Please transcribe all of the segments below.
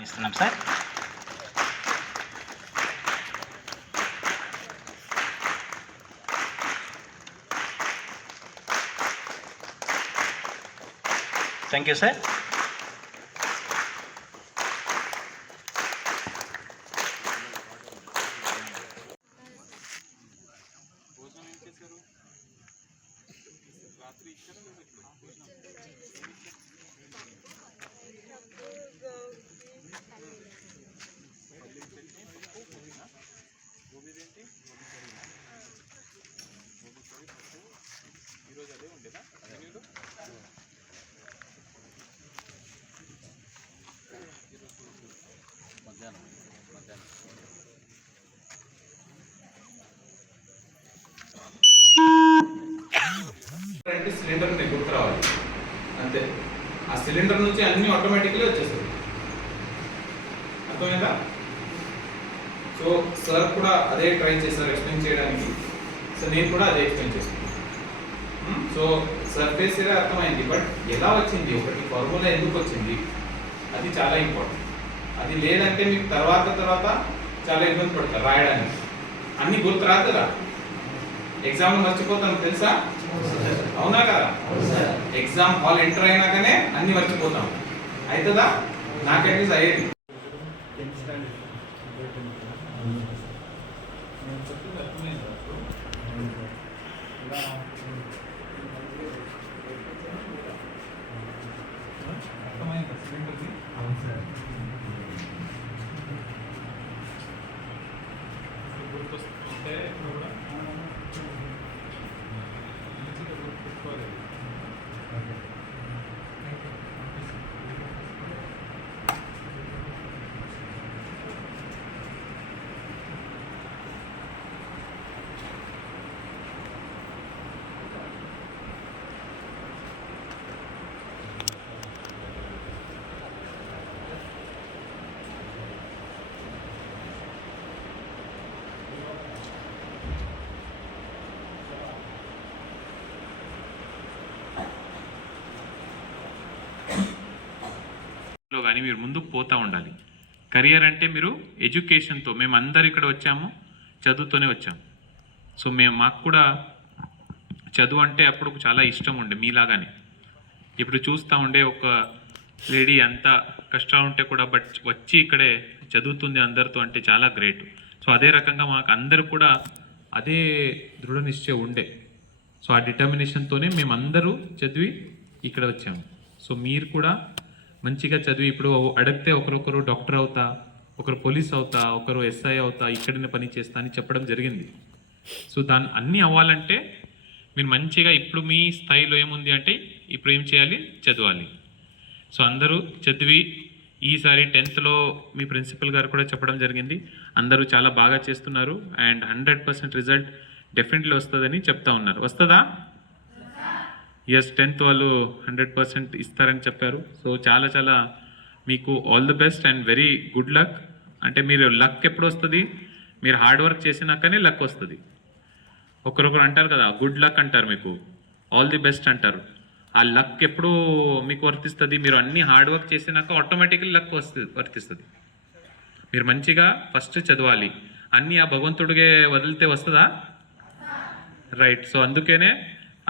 ఇస్తున్నాం sir. Thank you sir. Cylinder గుర్తు రావాలి అంతే. ఆ సిలిండర్ నుంచి అన్ని ఆటోమేటిక్లీ వచ్చేస్తుంది. అర్థమైందా? సో సార్ కూడా అదే ట్రై చేశారు ఎక్స్ప్లెయిన్ చేయడానికి. సో నేను కూడా అదే ఎక్స్ప్లెయిన్ చేస్తాను. సో సర్ఫేస్ ఏరియా అర్థమైంది, బట్ ఎలా వచ్చింది, ఒకటి ఫార్ములా ఎందుకు వచ్చింది, అది చాలా ఇంపార్టెంట్. అది లేదంటే మీకు తర్వాత చాలా ఇబ్బంది పడతారు రాయడానికి. అన్ని గుర్తు రాదు కదా, ఎగ్జామ్ మర్చిపోతాను తెలుసా? అవునా కదా? ఎగ్జామ్ హాల్ ఎంటర్ అయినాకనే అన్ని మర్చిపోతాం. అవుతుందా? నాకు అట్లీస్ట్ అయ్యేది. గుర్తొస్తుంటే కూడా కానీ మీరు ముందుకు పోతూ ఉండాలి. కెరియర్ అంటే మీరు ఎడ్యుకేషన్తో, మేము అందరు ఇక్కడ వచ్చాము చదువుతూనే వచ్చాము. సో మాకు కూడా చదువు అంటే అప్పుడు చాలా ఇష్టం ఉండే మీలాగానే. ఇప్పుడు చూస్తూ ఉండే ఒక లేడీ అంత కష్టాలు ఉంటే కూడా బట్ వచ్చి ఇక్కడే చదువుతుంది అందరితో అంటే చాలా గ్రేట్. సో అదే రకంగా మాకు అందరు కూడా అదే దృఢ నిశ్చయం ఉండే. సో ఆ డిటర్మినేషన్తోనే మేమందరూ చదివి ఇక్కడ వచ్చాము. సో మీరు కూడా మంచిగా చదివి ఇప్పుడు అడిగితే ఒకరొకరు డాక్టర్ అవుతా, ఒకరు పోలీస్ అవుతా, ఒకరు ఎస్ఐ అవుతా, ఇక్కడనే పని చేస్తా అని చెప్పడం జరిగింది. సో దాన్ని అన్నీ అవ్వాలంటే మీరు మంచిగా ఇప్పుడు మీ స్థాయిలో ఏముంది అంటే ఇప్పుడు ఏం చేయాలి, చదవాలి. సో అందరూ చదివి ఈసారి 10th మీ ప్రిన్సిపల్ గారు కూడా చెప్పడం జరిగింది, అందరూ చాలా బాగా చేస్తున్నారు అండ్ 100% రిజల్ట్ డెఫినెట్లీ వస్తుందని చెప్తా ఉన్నారు. వస్తుందా? ఎస్, 10th వాళ్ళు 100% ఇస్తారని చెప్పారు. సో చాలా మీకు all the best and very good luck. అంటే మీరు లక్ ఎప్పుడు వస్తుంది, మీరు హార్డ్ వర్క్ చేసినాకనే లక్ వస్తుంది. ఒకరొకరు అంటారు కదా గుడ్ లక్ అంటారు, మీకు ఆల్ ది బెస్ట్ అంటారు. ఆ లక్ ఎప్పుడు మీకు వర్తిస్తుంది, మీరు అన్ని హార్డ్ వర్క్ చేసినాక ఆటోమేటిక్లీ లక్ వర్తిస్తుంది. మీరు మంచిగా ఫస్ట్ చదవాలి, అన్నీ ఆ భగవంతుడికే వదిలితే వస్తుందా? రైట్. సో అందుకనే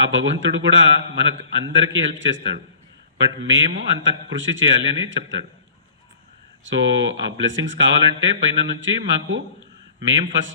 ఆ భగవంతుడు కూడా మనకు అందరికీ హెల్ప్ చేస్తాడు, బట్ మేము అంత కృషి చేయాలి అని చెప్తాడు. సో ఆ బ్లెస్సింగ్స్ కావాలంటే పైన నుంచి మేము ఫస్ట్